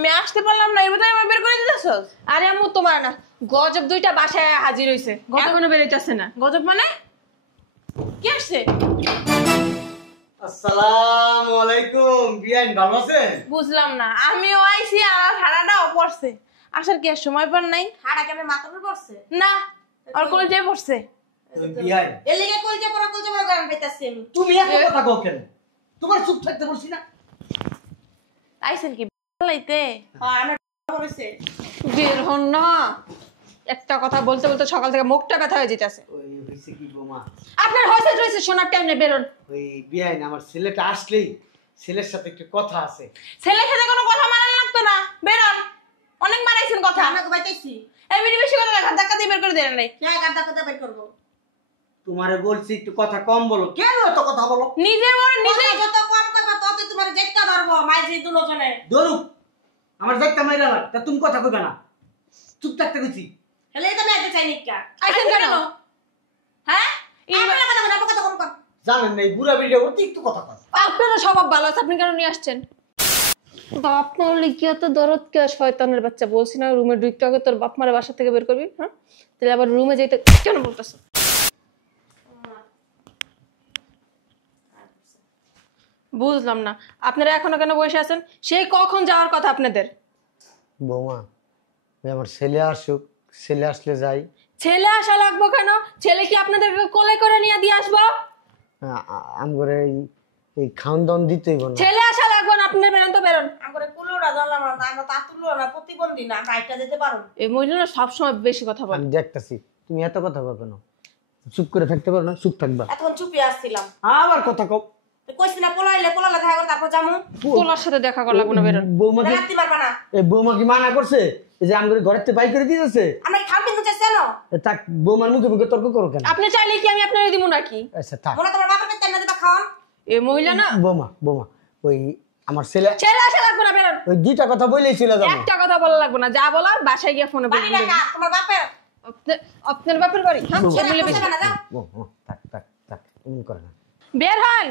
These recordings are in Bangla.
আমি আসতে পারলাম না, এর ভিতরে আমার বের করে দিতেছস। আরে আম্মু তোমার না, গজব দুইটা বাসায় হাজির হইছে, এখনো বেরোইতাছে না। গজব মানে কি আসছে? আসসালামু আলাইকুম বিয়ান, ভালো আছেন? বুঝলাম না, আমিও আইছি আর হাড়াটাও পড়ছে। আসার কি আর সময় পার নাই? হাড়া কেমন মাথার উপর পড়ছে না, আর কোলে যে পড়ছে। তুমি বিয়ান, এর লিগে কইতে পড়া গান পাইতাছি আমি। তুমি এত কথা কও কেন? তোমার চুপ থাকতে বলছি না? আইছেন কি লাইতে? হ্যাঁ আমার হইছে। বের হন না, একটা কথা বলতে বলতে সকাল থেকে মুখটা ব্যথা হয়ে যেতেছে। ওই হইছে কি বোমা, আপনার হয়েছে রয়েছে শোনার টাইম নেই, বেরোন। ওই বিয়ান আমার ছেলেটা আসলেই ছেলের সাথে একটু কথা আছে। ছেলের সাথে কোনো কথা মানান লাগতো না, বেরোন। অনেক মারাইছেন কথা। আমরা কইতাছি এই মিনি বেশি কথা দেখা ধাক্কা দিয়ে বের করে দেন নাই। কে গাদা কথা বের করব? তোমারে বলছি একটু কথা কম বলো, কেন এত কথা বলো? নিজের বড় নিজে যত কম কইবা ততই তোমার জেটটা ধরবো মাইজি দুজনে। ধরুক আমার যাইতে মাইরা লাগ, তা তুমি কথা কইবা না, চুপ থাকতে কইছি। হেলে তো আমি আইতে চাই নিকা। আইছেন কেন? হ্যাঁ আমরা কথা বলবো কথা কম কর। জানেন না এই বুড়া বিড়ে অতি একটু কথা কয়। আপনারও স্বভাব ভালো আছে, আপনি কেন নিয়ে আসছেন? বাপ মারলে কি এত দরদ কে? শয়তানের বাচ্চা, বলছি না রুমে ঢুকতে আগে তোর বাপ মারে বাসা থেকে বের করবি। হ্যাঁ, তাহলে আবার রুমে যাইতে কেন বলতেছ? বুঝলাম না আপনারা এখনো কেন বসে আছেন? সেই কখন যাওয়ার কথা আপনাদের? বৌমা আমার ছেলে আসুক, ছেলে আসলে যাই। ছেলে আসা লাগবো কেন? ছেলে কি আপনাদেরকে কোলে করে নিয়ে দিয়ে আসবো? আমগরে এই খাওন দাওন দিতেই না। ছেলে আসা লাগবে না, আপনি বেরোন তো বেরোন। আমরা কুলোড়া জানলাম না, আমরা তাতুলো না প্রতিবন্ধী না, রাইটটা যেতে পারো। এই মহিলা না সবসময় বেশি কথা বলে। আমি দেখতাছি তুমি এত কথা কও কেন? চুপ করে থাকতে পারো না? চুপ থাকবা। এতক্ষণ চুপি আসছিলাম। আবার কথা কও। কইছি না পোলাইলে দেখা করে তারপর যামু। পোলার সাথে দেখা করা লাগবে না, বেরোন। বৌমা কি রাখতে পারবা না। এই বৌমা কি মানা করছে এই যে আমগরে ঘরের থেকে বাই করে দিয়েছে? আমরা খাও কিন্তু চাইছে না। তাক বৌমার মুখে মুখে তর্ক করো কেন? আপনি চাইলে কি আমি আপনার দিব নাকি? আচ্ছা থাক। মনে তোমার বাবার কাছে না দিবা খাওন। এই মহিলা না, বৌমা বৌমা ওই আমার ছেলে ছেলে আসা লাগবে না, বেরোন। ওই দুইটা কথা বলেই চলে যাবো। একটা কথা বলা লাগবে না, যা বলার বাসায় গিয়ে ফোনে বাড়ি বলবেন। টাকা তোমার বাপের। আপনার বাপের বাড়ি? হ্যাঁ, বৌমা। বলে বেশি। না যাও। থাক থাক থাক এমন করে না। বের হন।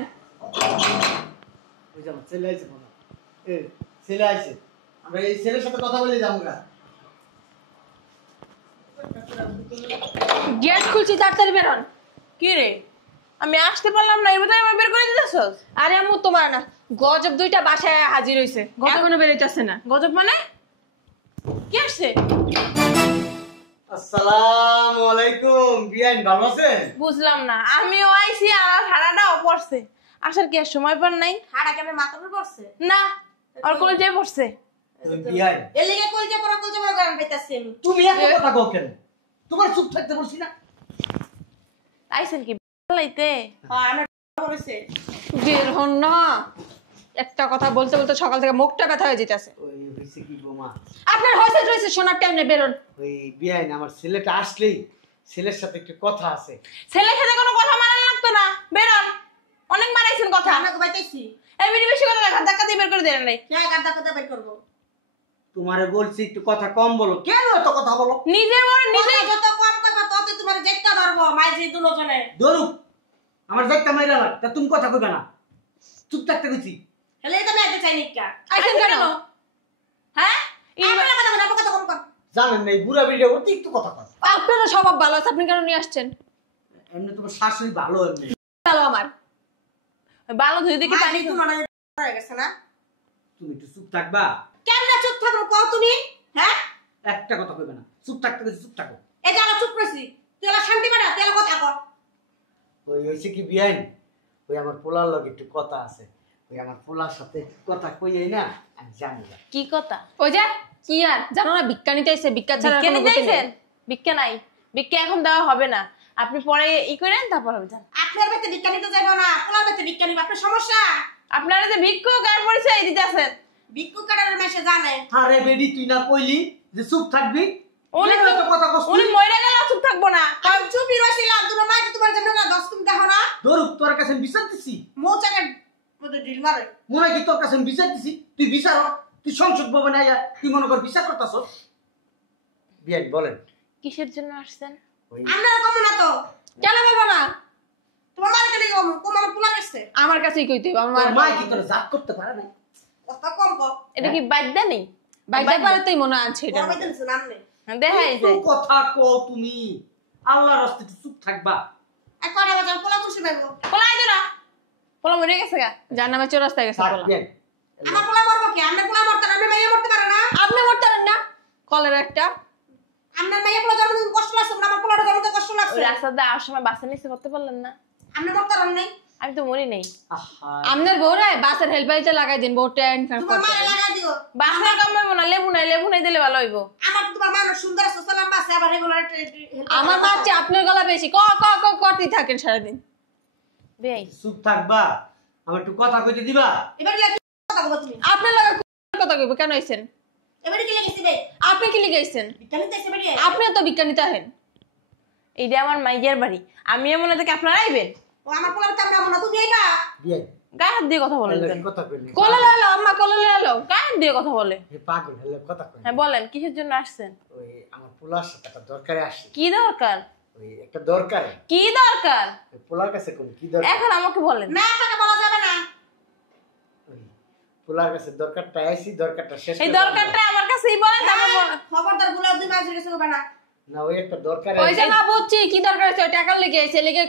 ওই যে আমার ছেলে আইছে বৌমা, এই ছেলে আইছে, আমরা এই ছেলের সাথে কথা বলে যাবো গা। গেট খুলছি, তাড়াতাড়ি বেরোন। কি রে, আমি আসতে পারলাম না, এর ভিতরে আমার বের করে দিতেছস। আরে আম্মু তোমার না, গজব দুইটা বাসায় হাজির হইছে, এখনো বেরোইতাছে না। গজব মানে কি আসছে? আসসালামু আলাইকুম বিয়ান, ভালো আছেন? বুঝলাম না, আমিও আইছি আর হাড়াটাও পড়ছে। আসার কি আর সময় পার নাই? হাড়া কেমন মাথার উপর পড়ছে? না, আর কোলে যে পড়ছে। তুমি বিয়ান, এর লিগে কইতে পড়া গান পাইতাছি আমি। তুমি এত কথা কও কেন? তোমার চুপ থাকতে বলছি না? আইছেন কি লাইতে? হ্যাঁ আমার হইছে। বের হন না, একটা কথা বলতে বলতে সকাল থেকে মুখটা ব্যথা হয়ে যেতেছে। ওই হইছে কি বোমা, আপনার হয়েছে রয়েছে শোনার টাইম নেই, বেরোন। ওই বিয়ান আমার ছেলেটা আসলেই ছেলের সাথে একটু কথা আছে। ছেলের সাথে কোনো কথা মানান লাগতো না, বেরোন। অনেক মারাইছেন কথা। আমরা কইতাছি এই মিনি বেশি কথা দেখা ধাক্কা দিয়ে বের করে দেন নাই। কে গাদা কথা বের করব? তোমারে বলছি একটু কথা কম বলো, কেন এত কথা বলো? নিজের বড় নিজে যত কম কইবা ততই তোমার জেটটা ধরবো মাইজি দুজনে। ধরুক আমার যাইতে মাইরা লাগ, তা তুমি কথা কইবা না, চুপ থাকতে কইছি। হেলে তো আমি আইতে চাই নিকা। আইছেন কেন? হ্যাঁ আমরা কথা বলবো কথা কম কর। জানেন না এই বুড়া বিড়ে অতি একটু কথা কয়। আপনারও স্বভাব ভালো আছে, আপনি কেন নিয়ে আসছেন? এমনি তোমার শাশুড়ি ভালো, এমনি ভালো আমার। ভালো ধুই দেখি পানি মাইজি দুজনে হয়ে গেছে না? তুমি একটু চুপ থাকবা। কেমনে চুপ থাকো কও তুমি? হ্যাঁ একটা কথা কইবে না, চুপ থাকতে কইছি, চুপ থাকো। এটা আমি চুপ করেছি। তুই এলা শান্তি পাড়া তুই এলা কথা কর। ওই হইছে কি বিয়ান, ওই আমার পোলার লগে একটু কথা আছে, ওই আমার পোলার সাথে একটু কথা কইই না, আমি জানি না। কি কথা? ওই যে কি আর জানো না, ভিক্ষা নিতে এসে, ভিক্ষা ছাড়া ভিক্ষা কোনো নিতে গতি নেই। আইছেন? ভিক্ষা নাই, ভিক্ষা এখন দেওয়া হবে না। আপনি পরে ই করেন, তারপর হবে যান। আপনার বাড়িতে ভিক্ষা নিতে যাবো না, পোলার বাড়িতে ভিক্ষা নিব। আপনার সমস্যা? আপনারা যে ভিক্ষুক আর পরিচয় দিতে আছেন। ভিক্ষু কাটার মেশে জানে। আরে বেডি তুই না কইলি যে চুপ থাকবি? উনি কেন এত কথা কস উনি তুই? মরে গেলে চুপ থাকবো না। আমি চুপই রইছিলাম। তোমার মাইকে তোমার জন্য না দশ তুমি দেখো না? ধরুক তোর কাছে আমি বিচার দিছি, মৌচাকে মধ্যে ঢিল মারে। মনে হয় কি তোর কাছে আমি বিচার দিছি? তুই বিচার হ, তুই সংসদ ভবনে আইয়া তুই মনে কর বিচার করতাছ। বিয়ান বলেন কিসের জন্য আসছেন? ওই আমরা কম না তো। কেন বলবো না? তোমার মার কেটে কম, তোমার পোলা গেছে। আমার কাছেই কইতে হবে, আমার তোর মা কি তোর জাত করতে পারে না? কথা কম কর। এটা কি বাদ্যা নেই? বাইরে পারে মনে আছে এটা বড় বাইতে নামনে দেখাই একটু যায় কথা কও তুমি আল্লাহর রাস্তায় একটু চুপ থাকবা আর কটা বাজার পোলা তুলছি বাইবো পোলাই দিও না পোলা মরে গেছে গা যার নামে চৌরাস্তায় গেছে বলা থাকবেন আমার পোলা মরবো কি আমরা পোলা মরতে আমরা মাইয়া মরতে পারে না আপনি মরতে পারেন না কলের একটা আমরা মাইয়া পোলা জন্মদিন কষ্ট লাগছে না আমার পোলাটা জন্মদিন কষ্ট লাগছে ওই রাস্তা দিয়ে আসার সময় বাসে নিচে করতে পারলেন না আমরা মরতে পারেন নাই আমি তো মরি নেই আহা আপনার বউরা বাসের হেল্পারিতে লাগাই দিন বউ ট্যান ফ্যান তোমার মায়ের লাগা দিও বাসে কামাবো না লেবু নাই দিলে ভালো হইব আমার তো তোমার মানুষ সুন্দর আছে সালাম পাশে আবার রেগুলার আমার বাচ্চা আপনার গলা বেশি ক ক ক করতেই থাকেন সারাদিন বেই চুপ থাকবা আমার একটু কথা কইতে দিবা এবারে লাগি কথা বলবো তুমি আপনার লাগা কথা কইব কেন আইছেন এবারে কি লাগেছি বে আপনি কি লিখে আইছেন বিজ্ঞানী তো এসে বেরিয়ে আপনি তো বিজ্ঞানীতে আহেন এইটা আমার মাইয়ের বাড়ি আমি মনে থেকে আপনারা আইবেন ও আমার পোলা তো আমরা মনে তুমি আইবা বিয়ে গায়ে হাত দিয়ে কথা বলেন হ্যালো কেন? কথা কইলে কোলে লালো আম্মা কোলে লালো গায়ে হাত দিয়ে কথা বলে হে পাগল হ্যালো কথা কইলে হ্যাঁ বলেন কিসের জন্য আসছেন ওই আমার পোলার সাথে একটা দরকারে আসি কি দরকার ওই একটা দরকারে কি দরকার ওই পোলার কাছে কোন কি দরকার এখন আমাকে বলেন না আপনাকে বলা যাবে না ওই পোলার কাছে দরকারটা আইছি দরকারটা শেষ এই করে দরকারটা আমার কাছেই বলেন তারপর বলেন। খবরদার বলে দুই মাস গেছে গো না না ওই একটা দরকারে ওই যে আইছি। না বুঝছি কি দরকার আছে টাকা লেগে এসে লেগে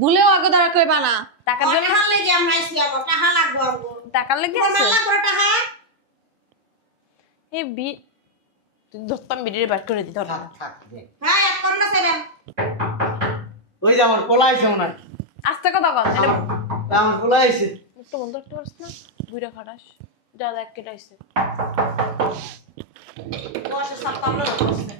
ভুলেও আগে দাঁড়া কইবা না টাকার জন্য টাকা লাগি আমরা আইছি আমার টাকা লাগবো আমগো টাকার লেগে তোমার আছে? মেলা লাগবো না টাকা এই তুই ধরতাম বিড়ির বার করে দিত থাক থাক দে। হ্যাঁ এক কম না সেবেন ওই যে আমার পোলা আইছে ওনার আস্তে কথা কন এটা আমার পোলা আইছে মুখটা বন্ধ রাখতে পারছ না বুইরা খাটাস যা দেখ কেটাইছে বয়সের সব কম না বসছে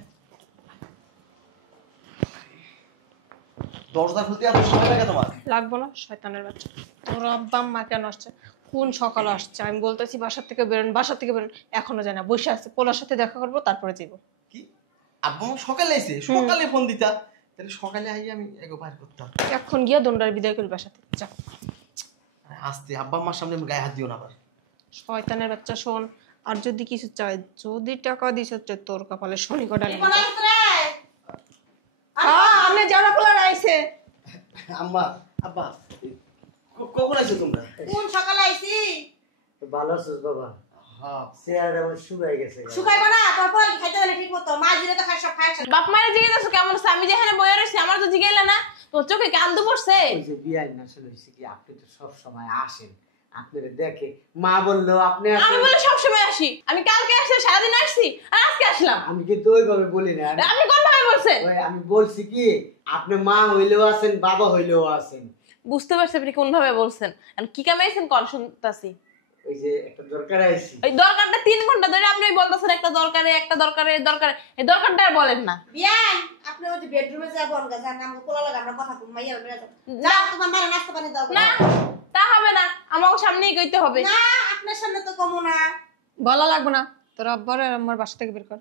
দরজা খুলতে এত সময় লাগে তোমার? লাগবো না শয়তানের বাচ্চা তোর আব্বা আম্মা কেন আসছে কোন সকালে আসছে আমি বলতেছি বাসার থেকে বেরোন এখনো যায় না বসে আছে পোলার সাথে দেখা করবো তারপরে যাবো কি আব্বু আমার সকালে আইছে সকালে ফোন দিতা তাহলে সকালে আই আমি এগো বাইর করতাম। এখন গিয়া দন্ডার বিদায় করি বাসাতে যা আরে আস্তে আব্বা আমার সামনে গায়ে হাত দিও না আবার। শয়তানের বাচ্চা শোন আর যদি কিছু চাই যদি টাকা দিস হচ্ছে তোর কপালে শনি কটা কি বলা হইছে রে আপনি যারা পোলার আইছে আম্মা আব্বা কখন আইছো তোমরা? কোন সকালে আইছি ভালো আছিস বাবা হ্যাঁ চেহারা আমার শুকাই গেছে শুকাইবো না তোর পোলা খাইতে গেলে ঠিক মতো মা জিরে তো খাই সব খাই বাপ মায়ের জিজ্ঞেস কেমন আছে আমি যেখানে বয়ে রয়েছি আমার তো জিগাইলে না তোর চোখে কান্দু পড়ছে ওই যে বিয়াই না আসলে হয়েছে কি আপনি তো সব সময় আসেন আপনারা দেখে মা বললো আপনি আমি আসেন। বলে সবসময় আসি আমি কালকে আসছি সারাদিন আসছি আর আজকে আসলাম আমি কিন্তু ওইভাবে বলি না আপনি কোন ভাবে বলছেন ওই আমি বলছি কি আপনি মা হইলেও আছেন বাবা হইলেও আছেন বুঝতে পারছি আপনি কোন ভাবে বলছেন আর কি কামাইছেন কল শুনতাছি ওই যে একটা দরকার আইছি ওই দরকারটা 3 ঘন্টা ধরে আপনি বলতেছেন একটা দরকারে এই দরকারটা আর বলেন না বিয়ান আপনি ওই যে বেডরুমে যা বল গা নাম পোলা লাগা আমরা কথা কই মাইয়া বেরা যা তোমার মারে নাস্তা পানি দাও না তা হবে না আমাকে সামনেই কইতে হবে না আপনার সামনে তো কমু না বলা লাগবে না তোর আব্বার আর আমার বাসা থেকে বের কর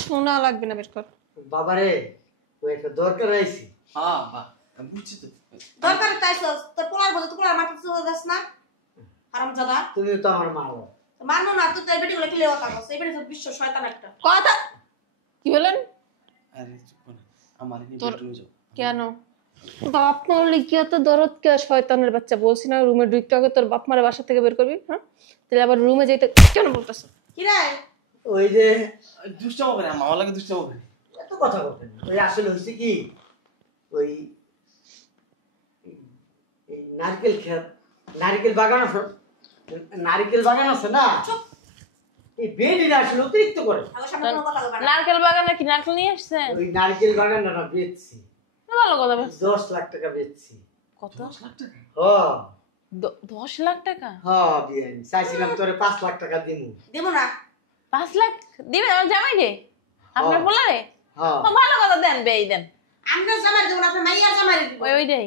শোনা লাগবে না বের কর বাবারে ওই একটা দরকার আইছি হ্যাঁ আব্বা আমি বুঝছি তো। দরকার তাইছস তোর পোলার বলে তো পোলার মাথা চলে যাস না হারাম জাদা তুমিও তো আমার মা মানো না তুই তোর বেটি গুলো কি লেওয়া কাগজ এই বেটি তো বিশ্ব শয়তান একটা কথা কি বলেন আরে চুপ করো আমার নিয়ে তোর- বেডরুমে যাও। কেন বাপ মারলে কি এত দরদ কে শয়তানের বাচ্চা বলছি না রুমে ঢুকতে আগে তোর বাপ মারে বাসা থেকে বের করবি হ্যাঁ তাহলে আবার রুমে যাইতে কেন বলতেছ কি রে ওই যে দুষ্টামো করে আমার লাগে দুষ্টামো করে। এত কথা বলতেন ওই আসলে হচ্ছে কি ওই এই নারকেল খেত নারকেল বাগান আছে না এই বেডিরা আসলে অতিরিক্ত করে আমার সামনে কোনো কথা বলবা না নারকেল বাগানে কি নারকেল নিয়ে আসছেন ওই নারকেল বাগানটা না বেচছি ভালো কথা বলছেন। 10 লাখ টাকা বেচছি কত 10 লাখ টাকা? হ 10 লাখ টাকা হ বিয়ান চাইছিলাম তোরে 5 লাখ টাকা দিমু দেবো না 5 লাখ দিবেন আমার জামাই রে আপনার হ্যাঁ। বলারে হ্যাঁ ভালো কথা দেন বেই দেন আমরা জামাই দেবো না আপনার মাইয়ার জামাই দিব ওইটাই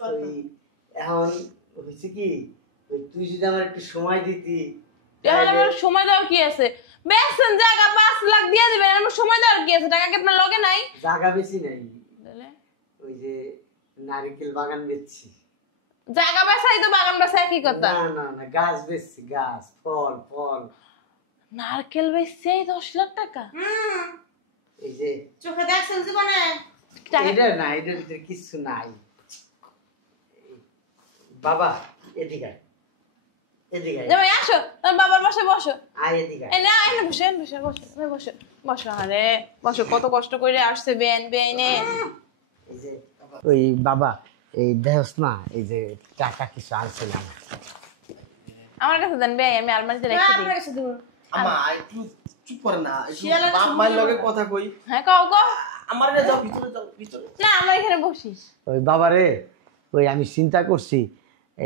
ওই এখন হয়েছে কি ওই তুই যদি আমার একটু সময় দিতি এখন আমার সময় দেওয়ার কি আছে বেচছেন জায়গা 5 লাখ দিয়ে দিবেন আমার সময় দেওয়ার কি আছে টাকা কি আপনার লগে নাই জায়গা বেশি নাই তাহলে ওই যে নারকেল বাগান বেচছি জায়গা বেচাই তো বাগান বেচাই কি কথা না না না গাছ বেচছি গাছ ফল ফল নারকেল বেচছে 10 লাখ টাকা এই যে চোখে দেখছেন জীবনে টাকা এটা না এটার ভিতরে কিছু নাই বাবা এদিকে আয়। এদিকে আয়। জামাই আসো, তোমার বাবার বাসায় বসো। আয় এদিকে আয়। এই না, এই না, বসো, বসো, বসো, তুমি বসো, বসো। আরে বসো, কত কষ্ট করে আসছে বেআইনে। এই যে ওই বাবা এই দেহস না এই যে টাকা কিছু আনছিলাম আমার কাছে দেন বেআই, আমি আলমারিতে রেখে দিই। আপনার কাছে দেবো। আমা একটু চুপ করে না, একটু শিয়ালের কাছে বাপ মায়ের লগে কথা কই। হ্যাঁ, কও কও। আমার না যাও, ভিতরে যাও, ভিতরে। না, আমরা এখানে বসি। ওই বাবারে ওই আমি চিন্তা করছি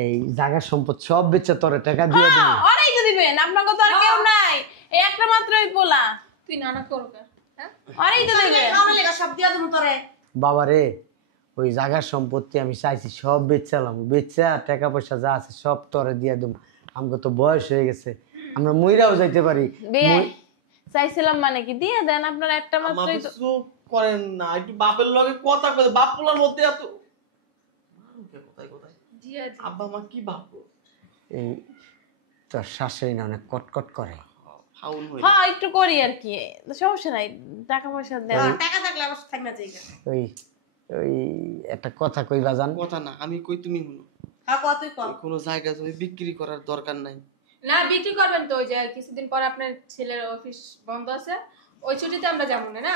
এই জায়গা সম্পদ সব বেচে তোরে টাকা দিয়ে দিবি অনেক তো দিবেন, আপনার কথা আর কেউ নাই, এই একটা মাত্রই পোলা, তুই নানা করো কেন? হ্যাঁ অনেক তো দিবেন। খাওয়ানোর লেগে সব দিয়া দেবো তোরে। বাবারে ওই জায়গার সম্পত্তি আমি চাইছি সব বেচালাম বেচা টাকা পয়সা যা আছে সব তোরে দিয়ে দেবো আমাকে তো বয়স হয়ে গেছে আমরা মইরাও যাইতে পারি বেআই চাইছিলাম মানে কি দিয়ে দেন, আপনার একটা আমার মাত্রই তো। চুপ করেন না, একটু বাপের লগে কথা কই। বাপ পোলার মধ্যে এত কোথায় কোথায় জিয়া জি। আব্বা মা কি ভাববো? এই তোর শাশুড়ি না অনেক কটকট করে ফাউল হই। হ্যাঁ, একটু করি আর কি, সমস্যা নাই, টাকা পয়সা দেন। টাকা থাকলে আমার থাক না জায়গা। ওই ওই একটা কথা কইবা জান কথা না, আমি কই তুমি শুনো। হ্যাঁ কত তুই কম। কোনো জায়গা তুমি বিক্রি করার দরকার নাই। না বিক্রি করবেন তো, ওই যে কিছুদিন পর আপনার ছেলের অফিস বন্ধ আছে, ওই ছুটিতে আমরা যাবো না, না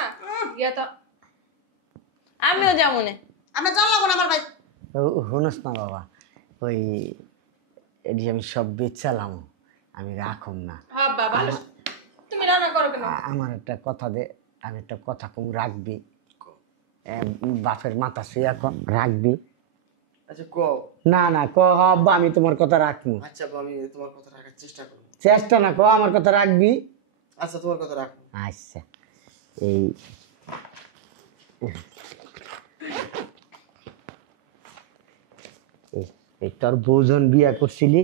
গিয়া তো আমিও যেমন আমরা জানলাম না আমার ভাই। শুনস না বাবা ওই এটি আমি সব বেচালাম আমি রাখুম না হ্যাঁ বাবা ভালো। তুমি রান্না করো কেন? আমার একটা কথা দে আমি একটা কথা কম রাখবি বাপের মাথা শুয়া কম রাখবি আচ্ছা কও। না না ক আব্বা আমি তোমার কথা রাখবো আচ্ছা আব্বা, আমি তোমার কথা রাখার চেষ্টা করব। চেষ্টা না ক আমার কথা রাখবি আচ্ছা তোমার কথা রাখো। আচ্ছা এই এই তোর বউজন বিয়া করছিলি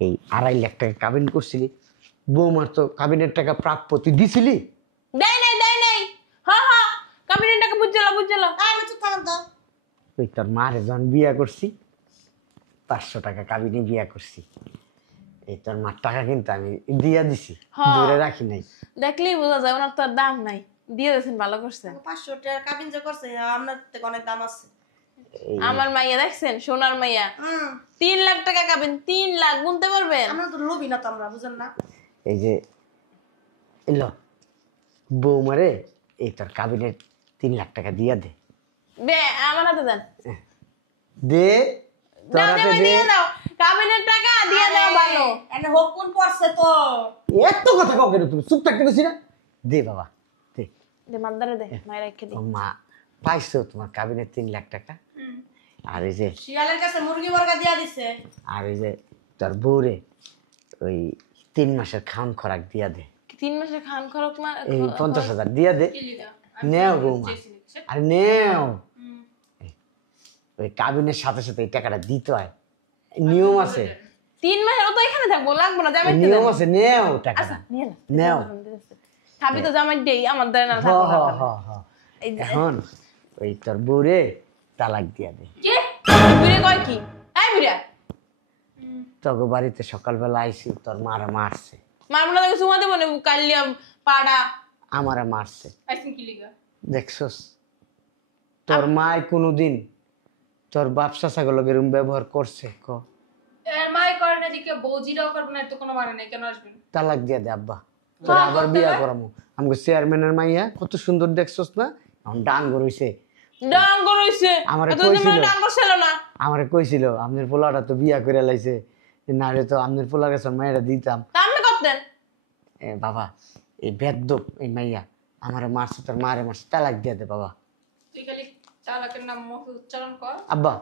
এই 2.5 লাখ টাকা কাবিন করছিলি বৌমার তো কাবিনের টাকা প্রাপ্য তুই দিছিলি দেয় নাই, দেয় নাই। হ্যাঁ হ্যাঁ, কাবিনের টাকা বুঝলো বুঝলো। আমি চুপ থাকেন তো। ওই তোর মারে যখন বিয়া করছি 500 টাকা কাবিনে বিয়া করছি এই তোর মার টাকা কিন্তু আমি দিয়া দিছি হ্যাঁ। ধরে রাখি নাই দেখলেই বোঝা যায় ওনার তো আর দাম নাই, দিয়ে দিয়েছেন, ভালো করছেন। 500 টাকা কাবিন যে করছে আপনার থেকে অনেক দাম আছে। এই আমার মাইয়া দেখছেন, সোনার মাইয়া, হুম 3 লাখ টাকা কাবেন, 3 লাখ গুনতে পারবেন? আমরা তো লোভী না তো আমরা, বুঝেন না। এই যে এলো বৌমারে এই তোর কাবিনের 3 লাখ টাকা দিয়া দে বে, আমার হাতে দেন। দে তোর দাও, হাতে দাও, দে দিয়ে দাও, কাবিনের টাকা দিয়ে দাও, ভালো। এনে হকুন পড়ছে তো। এত কথা কাউ কেন তুমি চুপ থাকতে গেছি না দে বাবা দে দে মাদারে দে, মায়ের রেখে দি। ও মা পাইছো তোমার কাবিনের 3 লাখ টাকা আর এই যে শিয়ালের কাছে মুরগি বর্গা দিয়া দিছে। আর এই যে তোর বউরে ওই 3 মাসের খাওন খোরাক দিয়া দে 3 মাসের খান খরচ এই 50,000 দিয়া দে কি লিগা? নেও বৌমা আর নেও ওই কাবিনের সাথে সাথে এই টাকাটা দিতে হয় নিয়ম আছে 3 মাস ও তো এখানে থাকবো, লাগবো না, জামাই নিয়ম আছে নেও টাকাটা আচ্ছা নিয়ে না, নেও খাবি তো জামাই দেই, আমার দেয় না, হ থাকো, হ থাকো। হ হ এই যে- এখন ওই তোর বউরে তালাক দিয়া দে কি? বুড়ে কয় কি? এই বুড়া, তোকে বাড়িতে সকালবেলা আইসি তোর মারা মারছে মারবো না, তোকে চুমা দেবো না, কালিয়া পাড়া। আমারে মারছে আইসিন কি লিগা? দেখছস তোর মায় কোনোদিন তোর বাপসা ছাগল এরম ব্যবহার করছে ক এর মাই করে না দিকে বৌজিরাও করবে না, তো কোনো মানে নাই, কেন আসবেন? তালাক দিয়া দে আব্বা তোর আবার বিয়া করামু আমাকে চেয়ারম্যানের মাইয়া কত সুন্দর দেখছস না এখন ডাঙ্গ রইছে ডাঙ্গ রইছে, আমারে এতদিন কইছিল। মানে ডাঙ্গ ছিল না। আমারে কইছিল আপনার পোলাটা তো বিয়া করে লাইছে নারে তো আপনার পোলার কাছে মায়েরা দিতাম তা আপনি করতেন? এ বাবা এই বেদ্যপ এই মাইয়া আমারে মারছে তোর মারে মারছে তালাক দিয়া দে বাবা তুই খালি চালাকের নাম মুখে উচ্চারণ কর। আব্বা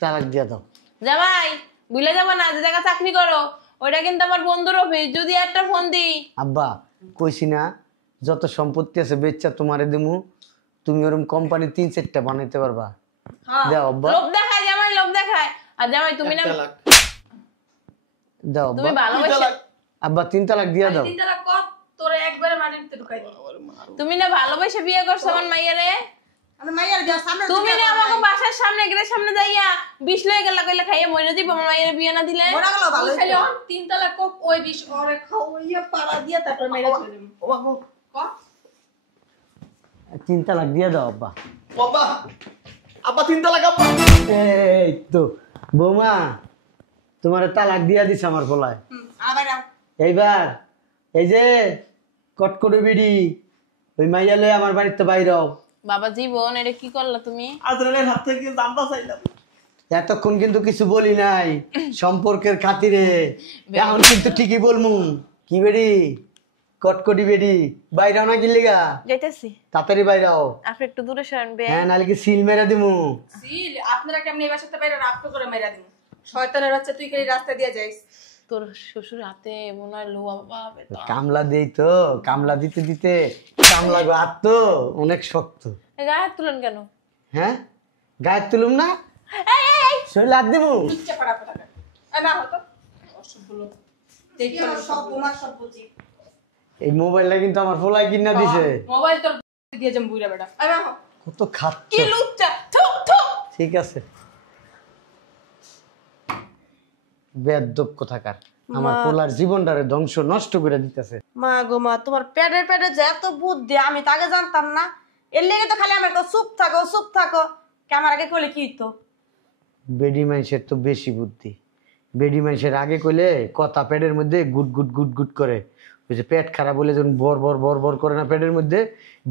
তালাক দিয়া দাও জামাই ভুলে যাবো না, যে জায়গা চাকরি করো ওইটা কিন্তু আমার বন্ধুর অফিস, যদি একটা ফোন দিই। আব্বা কইছি না যত সম্পত্তি আছে বেচ্চা তোমারে দিমু তুমি ওরকম কোম্পানি 3-4টা বানাইতে পারবা দাও আব্বা লোভ দেখায় জামাই, লোভ দেখায়। আর জামাই তুমি না, 1 লাখ। দাও তুমি আব্বা ভালোবাসে, আব্বা 3 তালাক দিয়া দাও 3 তালাক কর, তোরে একবারে মাটিতে ঢুকাই দিই। তুমি না ভালোবাসে বিয়ে করছো আমার মাইয়ারে। আমি মাইয়ার বিয়া সামনে তুমি না আমাকে বাসার সামনে গেটের সামনে যাইয়া 20 লয়ে গেলা কইলা খাইয়ে মইরা দিব আমার মাইয়ারে বিয়ে না দিলে। মরা গেল ভালো তুই খালি 3 তালাক কোক ওই বিষ ওরে খাওয়াইয়া পাড়া দিয়া তারপর মেরে চলে দেব। ও বাবু, কর 3 তালাক দিয়া দাও আব্বা বাবা, আব্বা 3 তালাক আব্বা। এই তো বৌমা তোমার তালাক দিয়া দিছে আমার পোলায়। আবার এইবার এই যে কটকটে বিড়ি ওই মাইয়ালে আমার বাড়িতে বাইরাও। বাবা জীবন এটা কি করলা তুমি? আজরালের হাত থেকে জানতে চাইলাম। এতক্ষণ কিন্তু কিছু বলি নাই সম্পর্কের খাতিরে, এখন কিন্তু ঠিকই বলমু। কি বেড়ি? কটকটি বেড়ি বাইরাও না কিল্লিগা? যাইতেছি। তাড়াতাড়ি বাইরাও। আপনি একটু দূরে সরেন বে। হ্যাঁ, নাহলে কি সিল মেরা দিমু। সিল আপনারা কেমনে এই বাসাতে বাইরে রাফটো করে মেরা দিন। শয়তানের বাচ্চা তুই খালি রাস্তা দিয়ে যাইস। তোর শ্বশুর হাতে মনে হয় লোহা বাবা। কামলা দেই তো, কামলা দিতে দিতে কামলা গো হাত তো অনেক শক্ত। গায়ে হাত তুলেন কেন? হ্যাঁ, গায়ে তুলুম না, শরীর হাত দিমু। ইচ্ছা পাড়া পাড়া না হতো অসভ্য লোক। দেখি সব তোমার সব বুঝি। এই মোবাইলটা কিন্তু আমার ফোলাই কিনা দিছে। মোবাইল তোর দিয়ে যাম বুইরা বেটা। আরে না কত খাচ্ছ। কি লুচ্চা থু থু। ঠিক আছে, বেয়াদব কোথাকার আমার পোলার জীবনটারে ধ্বংস নষ্ট করে দিতেছে। মা গো মা, তোমার পেটের পেটে যে এত বুদ্ধি আমি তো আগে জানতাম না। এর লেগে তো খালি আমার চুপ থাকো চুপ থাকো। আমার আগে কইলে কি হইতো? বেডি মানুষের তো বেশি বুদ্ধি। বেডি মানুষের আগে কইলে কথা পেটের মধ্যে গুট গুট গুট গুট করে। ওই যে পেট খারাপ হলে যখন বর বর বর বর করে না পেটের মধ্যে,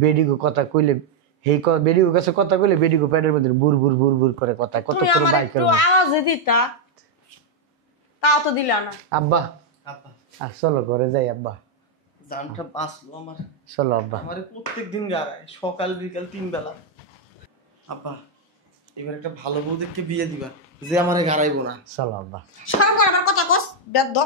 বেডিগো কথা কইলে বেডিগো কাছে কথা কইলে বেডিগো পেটের মধ্যে বুর বুর বুর বুর করে কথা কত তুমি করে আমার বাই একটু করে। আওয়াজ দিতা, তাও তো দিলা না। আব্বা আব্বা চলো ঘরে যাই। আব্বা জানটা বাঁচলো আমার। চলো আব্বা। আমার প্রত্যেক দিন গাড়ায়, সকাল বিকাল 3 বেলা। আব্বা এবার একটা ভালো বউ দেখে বিয়ে দিবা যে আমারে গাড়াইবো না। চলো আব্বা। শরম করে আমার কথা কস বেদ।